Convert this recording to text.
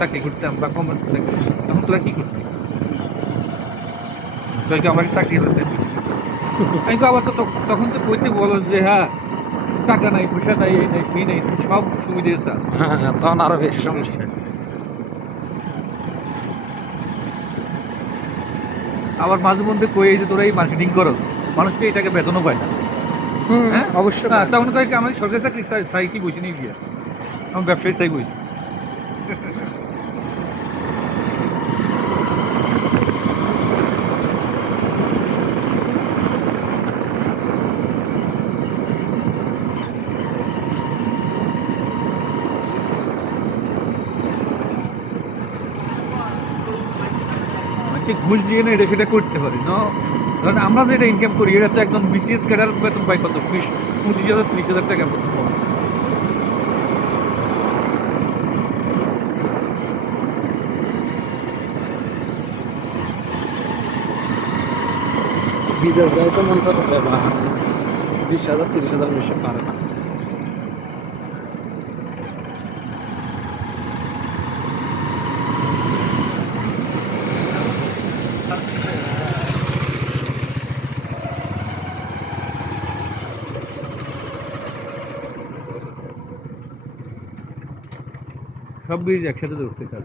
চাকরি করতাম বা কমার্স তখন তোরা কি করতি? তোর কি আমার চাকরি হয়েছে? আমি তো আবার তো তখন তো কইতে বলো যে হ্যাঁ টাকা নাই পয়সা নাই এই নাই সেই নাই সব সুবিধা স্যার। হ্যাঁ, তখন আরো বেশি সমস্যা। আবার মাঝে মধ্যে কই যে তোরা এই মার্কেটিং করস, মানুষ তো এটাকে বেতনও পায় না। হুম, হ্যাঁ অবশ্যই হ্যাঁ পায় না। তখন কয়েক আমি সরকারি চাকরি চাই কি বসে নিয়ে গিয়া আমার ব্যবসায়ী চাই বসি। মানে ঘুষ দিয়ে না এটা সেটা করতে পারি না। কারণ আমরা যেটা ইনকাম করি এটা তো একদম বিসিএস ক্যাডার বেতন পাই কত 25,000 30,000 টাকা বেতন পাওয়া। বিদেশ যায় তো মন চাচ্ছে না, 20,000 30,000 বেশি পারে না। সব ব্রিজ একসাথে ধরতে কাজ।